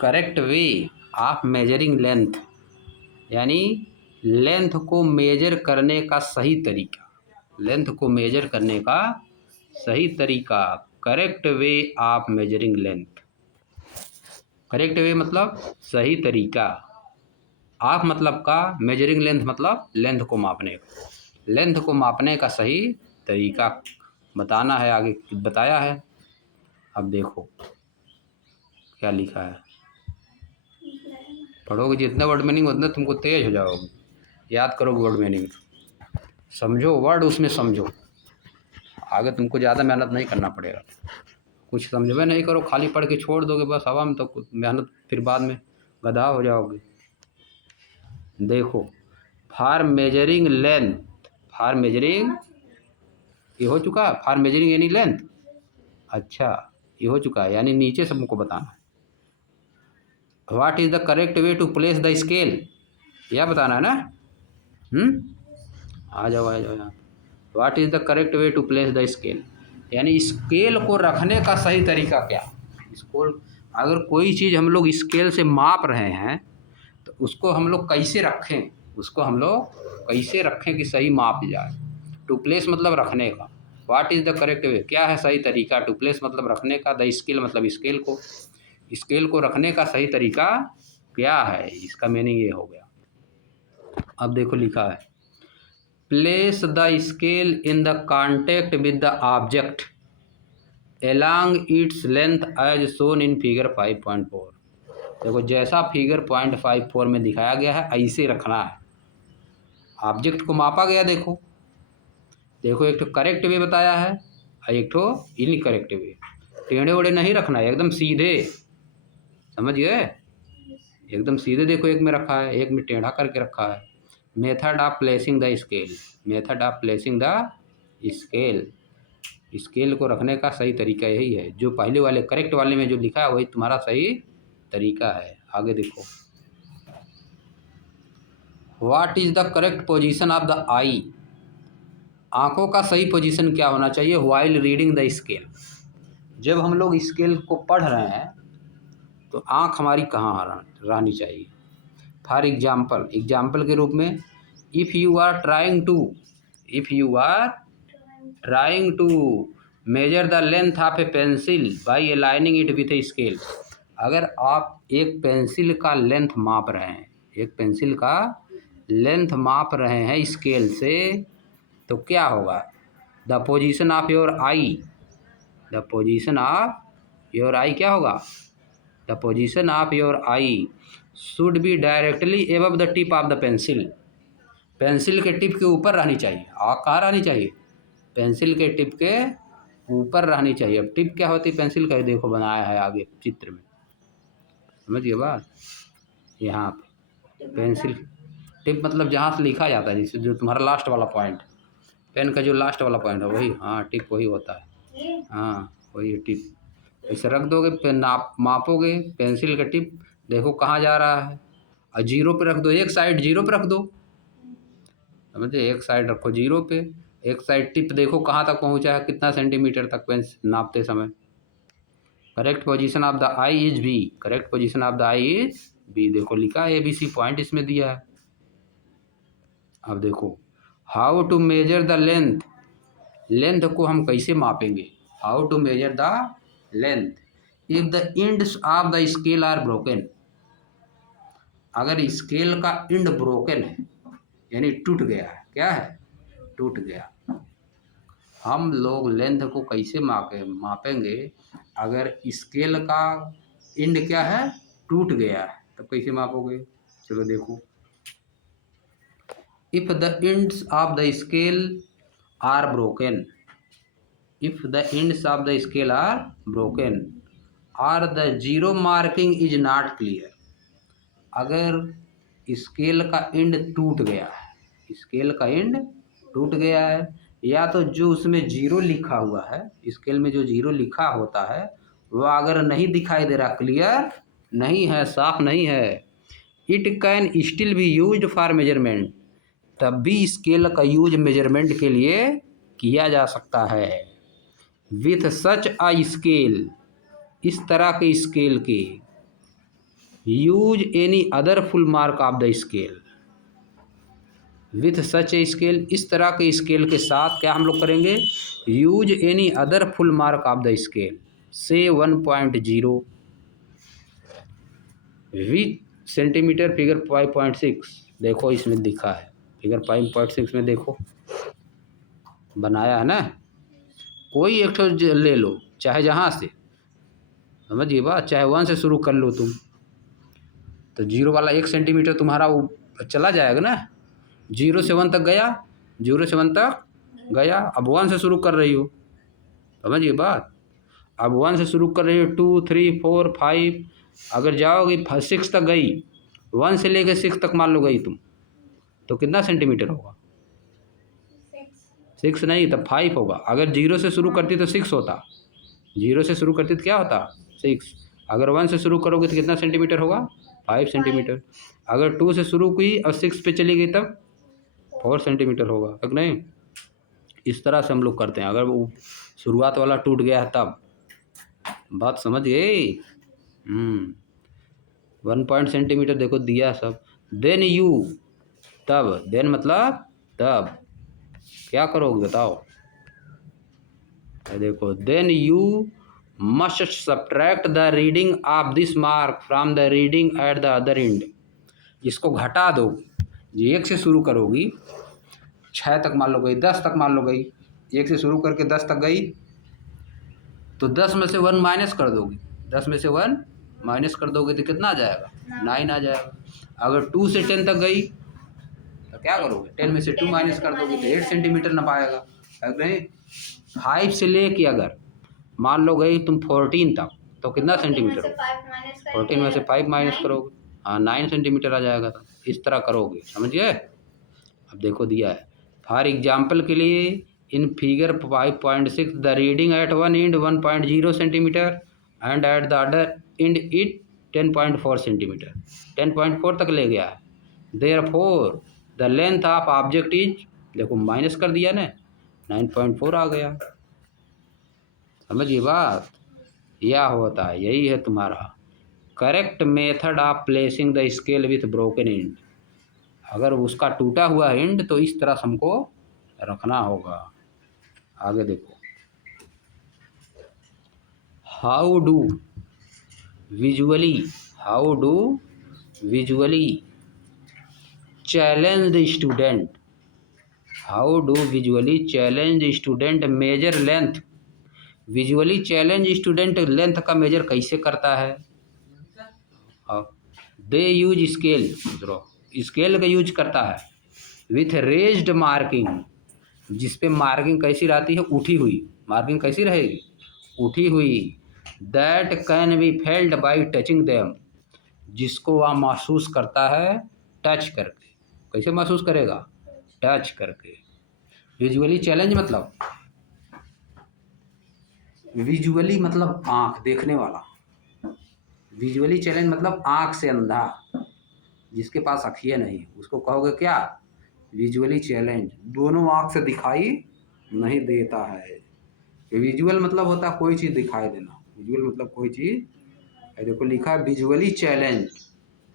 Correct way of measuring length, यानी length को major करने का सही तरीका, लेंथ को मेजर करने का सही तरीका, correct way of measuring length. Correct way मतलब सही तरीका, ऑफ मतलब का, मेजरिंग लेंथ मतलब लेंथ को मापने का, लेंथ को मापने का सही तरीका बताना है। आगे बताया है, अब देखो क्या लिखा है। पढ़ोगे जितना वर्ड मीनिंग उतना तुमको तेज हो जाओगे, याद करोगे वर्ड मीनिंग, समझो वर्ड उसमें समझो, आगे तुमको ज़्यादा मेहनत नहीं करना पड़ेगा। कुछ समझवे नहीं करो, खाली पढ़ के छोड़ दोगे बस हवा में, तो मेहनत फिर बाद में गधा हो जाओगे। देखो, for measuring length, for measuring ये हो चुका, फॉर मेजरिंग यानी लेंथ, अच्छा ये हो चुका है, यानी नीचे से हमको बताना है। What is the correct way to place the scale, यह बताना है ना। आ जाओ यहाँ। What is the correct way to place the scale, यानी स्केल को रखने का सही तरीका क्या। स्केल, अगर कोई चीज़ हम लोग स्केल से माप रहे हैं तो उसको हम लोग कैसे रखें, उसको हम लोग कैसे रखें कि सही माप जाए। टू प्लेस मतलब रखने का, व्हाट इज़ द करेक्ट वे क्या है सही तरीका, टू प्लेस मतलब रखने का, द स्केल मतलब स्केल को, स्केल को रखने का सही तरीका क्या है, इसका मीनिंग ये हो गया। अब देखो लिखा है, place the scale in the contact with the object along its length as shown in figure 5.4। देखो जैसा फिगर 0.54 में दिखाया गया है ऐसे रखना है, ऑब्जेक्ट को मापा गया। देखो देखो, एक तो करेक्ट वे बताया है और एक तो इनकरेक्ट वे। टेढ़े ओढ़े नहीं रखना है, एकदम सीधे, समझ गए, एकदम सीधे। देखो एक में रखा है, एक में टेढ़ा करके रखा है। Method of placing the scale, method of placing the scale, scale को रखने का सही तरीका यही है, जो पहले वाले करेक्ट वाले में जो लिखा है वही तुम्हारा सही तरीका है। आगे देखो, what is the correct position of the eye, आंखों का सही पोजीशन क्या होना चाहिए व्हाइल रीडिंग द स्केल। जब हम लोग स्केल को पढ़ रहे हैं तो आंख हमारी कहाँ रहनी चाहिए। फॉर एग्जाम्पल, एग्जाम्पल के रूप में, if you are trying to, if you are trying to measure the length of a pencil by aligning it with a scale. अगर आप एक पेंसिल का लेंथ माप रहे हैं, एक पेंसिल का लेंथ माप रहे हैं स्केल से, तो क्या होगा, the position of your eye, the position of your eye क्या होगा, the position of your eye should be directly above the tip of the pencil. Pencil के टिप के ऊपर रहनी चाहिए। और कहाँ रहनी चाहिए, पेंसिल के टिप के ऊपर रहनी चाहिए। अब टिप क्या होती है पेंसिल का, देखो बनाया है आगे चित्र में, समझिए बात। यहाँ पे पेंसिल टिप मतलब जहाँ से लिखा जाता है, जैसे जो तुम्हारा लास्ट वाला पॉइंट, पेन का जो लास्ट वाला पॉइंट है वही, हाँ टिप वही होता है, हाँ वही टिप। ऐसे रख दोगे, पेन नाप मापोगे, पेंसिल का टिप देखो कहाँ जा रहा है, और जीरो पे रख दो, एक साइड जीरो पे रख दो, समझे, एक साइड रखो जीरो पे, एक साइड टिप देखो कहाँ तक पहुँचा है, कितना सेंटीमीटर तक पेन नापते समय। Correct position of the eye is B, correct position of the eye is B, देखो लिखा है ABC पॉइंट इसमें दिया है। अब देखो, how to measure the length, length को हम कैसे मापेंगे, how to measure the length if the ends of the scale are broken. अगर स्केल का एंड ब्रोकन है यानी टूट गया है, क्या है, टूट गया, हम लोग लेंथ को कैसे मापेंगे, अगर स्केल का एंड क्या है, टूट गया है, तब कैसे मापोगे। चलो देखो, if the ends of the scale are broken, if the ends of the scale are broken or the zero marking is not clear। अगर स्केल का एंड टूट गया है, स्केल का एंड टूट गया है, या तो जो उसमें जीरो लिखा हुआ है, स्केल में जो जीरो लिखा होता है वह अगर नहीं दिखाई दे रहा, क्लियर नहीं है, साफ नहीं है, it can still be used for measurement, तब भी स्केल का यूज मेजरमेंट के लिए किया जा सकता है। विथ सच आ स्केल, इस तरह के स्केल के, use any other full mark of the scale with such a scale. इस तरह के स्केल के साथ क्या हम लोग करेंगे, use any other full mark of the scale से 1.0 विथ सेंटीमीटर फिगर 5.6। देखो इसमें दिखा है फिगर 5.6 में, देखो बनाया है ना। कोई एक ठो ले लो चाहे जहाँ से, समझिए बात, चाहे 1 से शुरू कर लो तुम, तो 0 वाला 1 सेंटीमीटर तुम्हारा वो चला जाएगा ना, 0 से 1 तक गया, 0 से 1 तक गया। अब 1 से शुरू कर रही हो, समझिए बात। अब 1 से शुरू कर रही हो, 2 3 4 5, अगर जाओगे 6 तक गई, 1 से लेकर 6 तक मान लो गई तुम, तो कितना सेंटीमीटर होगा, 6 नहीं तब 5 होगा। अगर 0 से शुरू करती तो 6 होता, 0 से शुरू करती तो क्या होता 6। अगर 1 से शुरू करोगे तो कितना सेंटीमीटर होगा, 5 सेंटीमीटर। अगर 2 से शुरू हुई और 6 पे चली गई तब 4 सेंटीमीटर होगा, तक नहीं। इस तरह से हम लोग करते हैं। अगर वो शुरुआत वाला टूट गया है तब, बात समझ गए। 1 सेंटीमीटर देखो दिया सब। देन यू, तब, देन मतलब तब क्या करोगे बताओ, देखो then you must subtract the reading of this mark from the reading at the other end. इसको घटा दो, 1 से शुरू करोगी, 6 तक मान लो गई, 10 तक मान लो गई, 1 से शुरू करके 10 तक गई, तो 10 में से 1 माइनस कर दोगी, 10 में से 1 माइनस कर दोगे तो कितना आ जाएगा, 9 आ जाएगा। अगर 2 से 10 तक गई तो क्या करोगे, 10 में से 2 माइनस कर दोगे तो 8 सेंटीमीटर ना पाएगा, नहीं। 5 से लेके अगर मान लो गई तुम 14 तक, तो कितना सेंटीमीटर होगा, 14 में से 5 माइनस करोगे, हाँ 9 सेंटीमीटर आ जाएगा। तो इस तरह करोगे, समझिए। अब देखो दिया है फॉर एग्जाम्पल के लिए, in figure 5.6 the reading at one end 1.0 centimetre and at the other end it 10.4 centimetre, 10.4 तक ले गया है। Therefore the length of object is, देखो माइनस कर दिया ना, 9.4 आ गया, समझिए बात। यह होता है, यही है तुम्हारा correct method of placing the scale with broken and. अगर उसका टूटा हुआ एंड तो इस तरह से हमको रखना होगा। आगे देखो, how do visually challenge the student, how do visually challenge student major length. Visually challenge student length का मेजर कैसे करता है, दे यूज स्केल, स्केल का यूज करता है विथ रेज्ड मार्किंग, जिस पे मार्किंग कैसी रहती है, उठी हुई, मार्किंग कैसी रहेगी, उठी हुई। That can be failed by touching them, जिसको वह महसूस करता है टच करके। कैसे महसूस करेगा, टच करके। विजुअली चैलेंज मतलब, विजुअली मतलब आँख देखने वाला, विजुअली चैलेंज मतलब आँख से अंधा, जिसके पास आँखें नहीं, उसको कहोगे क्या, विजुअली चैलेंज। दोनों आँख से दिखाई नहीं देता है। विजुअल मतलब होता है कोई चीज़ दिखाई देना, विजुअल मतलब कोई चीज़, देखो लिखा है विजुअली चैलेंज,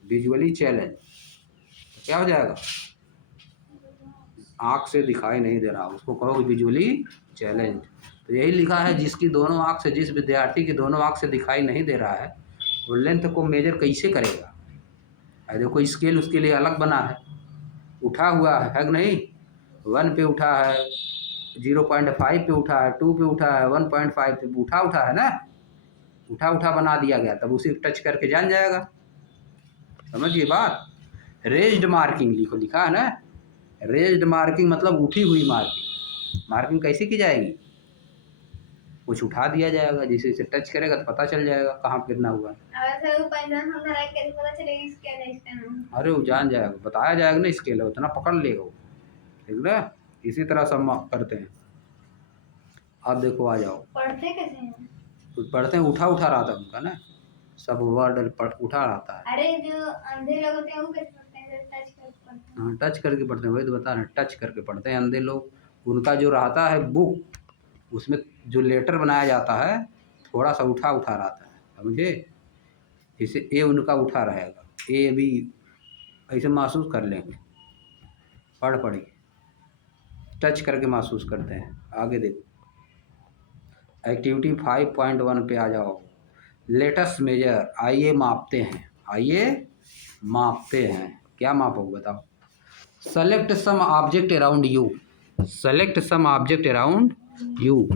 विजुअली चैलेंज तो क्या हो जाएगा, आँख से दिखाई नहीं दे रहा, उसको कहोगे विजुअली चैलेंज। तो यही लिखा है, जिसकी दोनों आँख से, जिस विद्यार्थी की दोनों आँख से दिखाई नहीं दे रहा है, वो लेंथ को मेजर कैसे करेगा। देखो स्केल उसके लिए अलग बना है, उठा हुआ है कि नहीं, 1 पे उठा है, 0.5 पे उठा है, 2 पे उठा है, 1.5 पे उठा है ना, उठा बना दिया गया, तब उसे टच करके जान जाएगा, समझिए बात। रेज्ड मार्किंग लिखा है ना, रेज्ड मार्किंग मतलब उठी हुई मार्किंग। मार्किंग कैसे की जाएगी, कुछ उठा दिया जाएगा, जैसे इसे टच करेगा तो पता चल जाएगा कहाँ कितना हुआ। अरे वो जान जाएगा, बताया जाएगा ना स्केल, उतना पकड़ लेगा वो, ठीक है। इसी तरह से हम करते हैं। अब देखो आ जाओ, पढ़ते कैसे हैं, कुछ पढ़ते हैं, उठा रहा था उनका ना, सब वर्ड उठा रहा है। अरे जो अंधे लोग होते हैं वो कैसे पढ़ते हैं, टच करके पढ़ते हैं। हाँ टच करके पढ़ते हैं, वही तो बता रहे हैं, टच करके पढ़ते हैं अंधे लोग। उनका जो रहता है बुक, उसमें जो लेटर बनाया जाता है थोड़ा सा उठा रहता है, समझे। इसे ए उनका उठा रहेगा, ए भी ऐसे महसूस कर लेंगे, पढ़िए टच करके महसूस करते हैं। आगे देखो एक्टिविटी 5.1 पे आ जाओ। लेटेस्ट मेजर, आइए मापते हैं, आइए मापते हैं। क्या मापोगे बताओ? Select some object around you, select some object around you.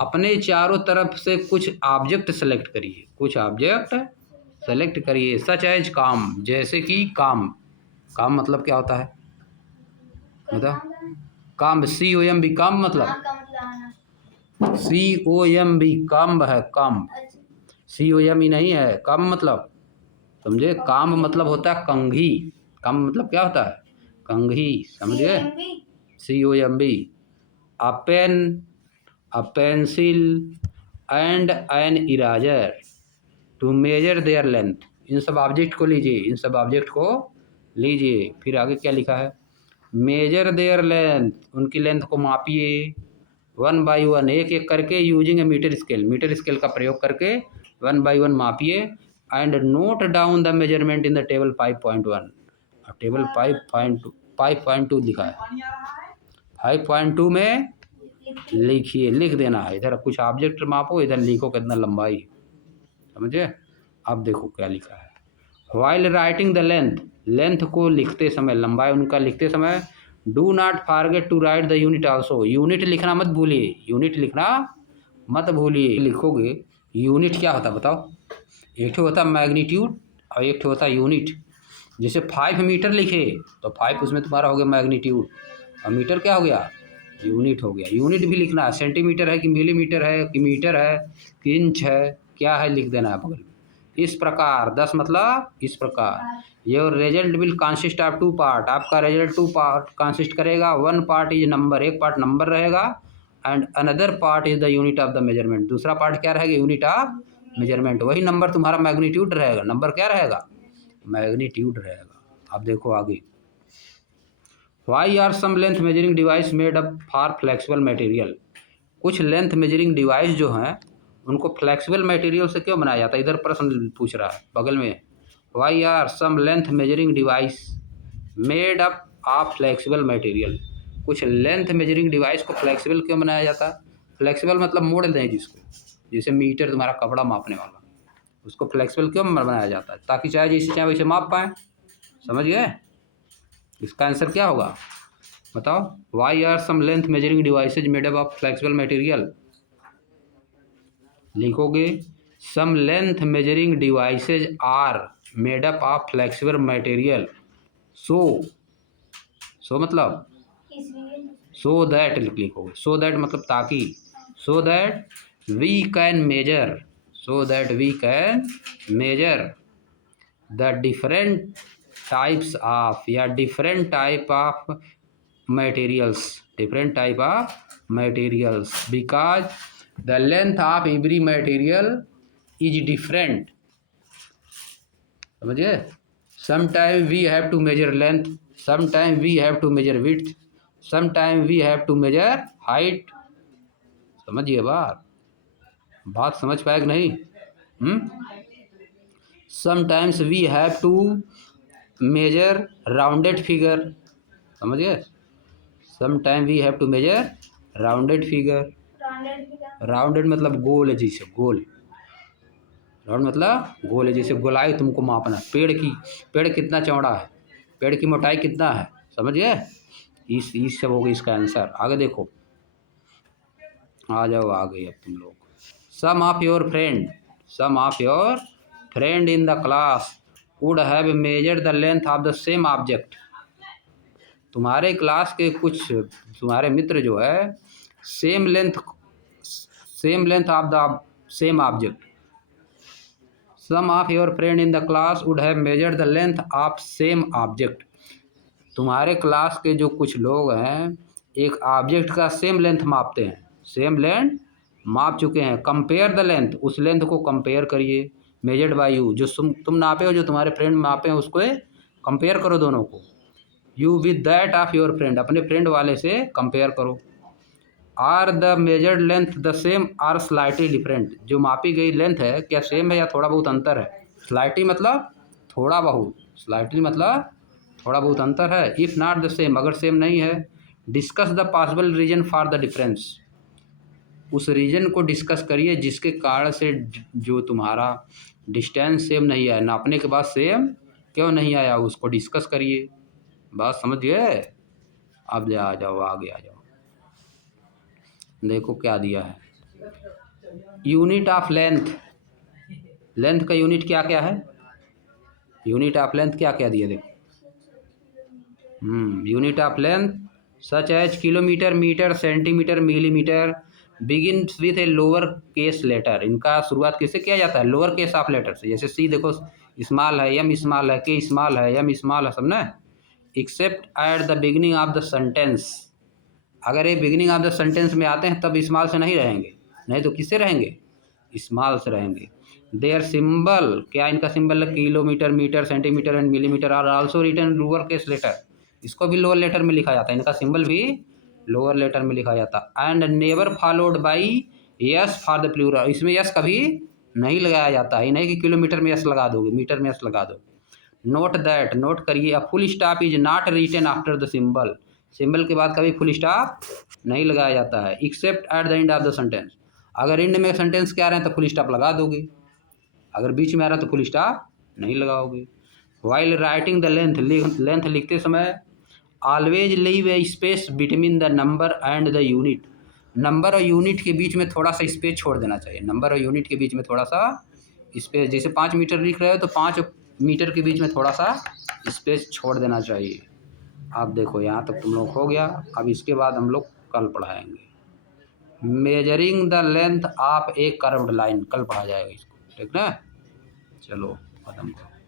अपने चारों तरफ से कुछ ऑब्जेक्ट सेलेक्ट करिए, कुछ ऑब्जेक्ट सेलेक्ट करिए। सच एज काम, जैसे कि काम, काम मतलब क्या होता है बताओ? काम, COMB काम मतलब COMB काम है, काम COME नहीं है। काम मतलब समझे? काम मतलब होता है कंघी, काम मतलब क्या होता है? कंघी, समझे? COMB। A pen, a pencil and an eraser to measure their length. इन सब ऑब्जेक्ट को लीजिए, इन सब ऑब्जेक्ट को लीजिए। फिर आगे क्या लिखा है? मेजर देयर लेंथ, उनकी लेंथ को मापिए 1 बाई 1, एक एक करके using a metre scale, metre scale का प्रयोग करके 1 बाई 1 मापिए। And note down the measurement in the table 5.1। Table 5.2 लिखा है, 5.2 में लिखिए, लिख देना है। इधर कुछ ऑब्जेक्ट मापो, इधर लिखो कितना लंबाई, समझे? अब देखो क्या लिखा है। While writing the length, length को लिखते समय, लंबाई उनका लिखते समय, do not forget to write the unit also. Unit लिखना मत भूलिए, यूनिट लिखना मत भूलिए। लिखोगे यूनिट क्या होता है बताओ? एक ठो होता है मैग्नीट्यूड और एक ठो होता है यूनिट। जैसे 5 मीटर लिखे तो 5 उसमें तुम्हारा हो गया मैग्नीट्यूड, और मीटर क्या हो गया? यूनिट हो गया। यूनिट भी लिखना है, सेंटीमीटर है कि मिलीमीटर है कि मीटर है कि इंच है, क्या है लिख देना है बगल में। इस प्रकार 10 मतलब इस प्रकार। Your result will consist of 2 part, आपका रिजल्ट 2 पार्ट कंसिस्ट करेगा। 1 पार्ट इज नंबर, एक पार्ट नंबर रहेगा, and another part is the unit of the measurement. दूसरा पार्ट क्या रहेगा? Unit of measurement. वही नंबर तुम्हारा मैग्नीट्यूड रहेगा। नंबर क्या रहेगा? मैग्नीट्यूड रहेगा। अब देखो आगे। Why are some length measuring device made up for flexible material. कुछ लेंथ मेजरिंग डिवाइस जो हैं उनको फ्लेक्सिबल मटेरियल से क्यों बनाया जाता है? इधर प्रश्न पूछ रहा है बगल में। Why are some length measuring device made up of flexible material. कुछ लेंथ मेजरिंग डिवाइस को फ्लेक्सिबल क्यों बनाया जाता है? फ्लेक्सिबल मतलब मोड़ दें जिसको, जैसे मीटर तुम्हारा कपड़ा मापने वाला, उसको फ्लेक्सिबल क्यों बनाया जाता है? ताकि चाहे जैसे चाहे वैसे माप पाएँ। समझ गए? इसका आंसर क्या होगा बताओ? Why are some length measuring devices made up of flexible material. लिखोगे some length measuring devices are made up of flexible material so मतलब सो दैट लिखोगे। सो दैट मतलब ताकि, so that we can measure, so that we can measure the different types of, या different type of materials, different type of materials, because the length of every material is different। समझिए? sometime we have to measure length, sometime we have to measure width, sometime we have to measure height। समझिए बात समझ पाए कि नहीं? sometimes we have to measure rounded figure। समझिए? Sometime we have to measure rounded figure। Rounded मतलब गोल है, जैसे गोल, राउंड मतलब गोल है, जैसे गोलाई तुमको मापना है। पेड़ कितना चौड़ा है, पेड़ की मोटाई कितना है, समझ गए? इस सब हो गई इसका आंसर। आगे देखो, आ जाओ आगे अब तुम लोग। Some of your friend in the class would have measured the length of the same object. तुम्हारे क्लास के कुछ तुम्हारे मित्र जो है same length of the same object. Some of your friend in the class would have measured the length of same object. तुम्हारे class के जो कुछ लोग हैं एक ऑब्जेक्ट का सेम लेंथ मापते हैं, सेम लेंथ माप चुके हैं। कंपेयर द लेंथ, उस लेंथ को कंपेयर करिए। मेजर्ड बाय यू, जो तुम नापे हो, जो तुम्हारे फ्रेंड मापे हैं, उसको कंपेयर करो दोनों को। You with that of your friend, अपने फ्रेंड वाले से कंपेयर करो। Are the measured length the same are slightly different, जो मापी गई लेंथ है क्या सेम है या थोड़ा बहुत अंतर है? स्लाइटली मतलब थोड़ा बहुत, स्लाइटली मतलब थोड़ा बहुत अंतर है। इफ़ नॉट द सेम, अगर सेम नहीं है। Discuss the possible reason for the difference, उस रीजन को डिस्कस करिए जिसके कारण से जो तुम्हारा डिस्टेंस सेम नहीं आया, नापने के बाद सेम क्यों नहीं आया, उसको डिस्कस करिए। बात समझ गए? अब आ जाओ, आगे आ जाओ। देखो क्या दिया है, यूनिट ऑफ लेंथ। लेंथ का यूनिट क्या क्या है? यूनिट ऑफ लेंथ क्या क्या दिया देखो। Unit of length such as kilometre, metre, centimetre, millimetre. Begins with a lower case letter. इनका शुरुआत किससे किया जाता है? लोअर केस ऑफ लेटर से। जैसे सी देखो, स्मॉल है, एम स्मॉल है, के स्मॉल है, एम स्मॉल है, सब ना। Accept at the beginning of the sentence. अगर ये बिगिनिंग ऑफ द सेंटेंस में आते हैं तब स्मॉल से नहीं रहेंगे, नहीं तो किससे रहेंगे? स्मॉल से रहेंगे। देयर सिंबल, क्या इनका सिंबल है? Kilometre, metre, centimetre and millimetre are also written lower case letter. इसको भी लोअर लेटर में लिखा जाता है, इनका सिंबल भी लोअर लेटर में लिखा जाता है। And never followed by s for the plural. इसमें यस कभी नहीं लगाया जाता है, नहीं कि किलोमीटर में यस लगा दोगे, मीटर में यस लगा दो। नोट दैट, नोट करिए, a full stop is not written after the symbol. Symbol के बाद कभी फुल स्टॉप नहीं लगाया जाता है, except at the end of the sentence. अगर एंड में सेंटेंस के आ रहे हैं तो फुल स्टॉप लगा दोगे, अगर बीच में आ रहा है तो फुल स्टॉप नहीं लगाओगे। While writing the length, length लिखते समय always leave A space between the number and the unit. Number और यूनिट के बीच में थोड़ा सा स्पेस छोड़ देना चाहिए, नंबर और यूनिट के बीच में थोड़ा सा स्पेस। जैसे 5 मीटर लिख रहे हो तो 5 मीटर के बीच में थोड़ा सा स्पेस छोड़ देना चाहिए। आप देखो यहाँ तक तुम लोग हो गया। अब इसके बाद हम लोग कल पढ़ाएंगे measuring the length of A curved line, कल पढ़ा जाएगा इसको, ठीक ना। चलो खत्म करो।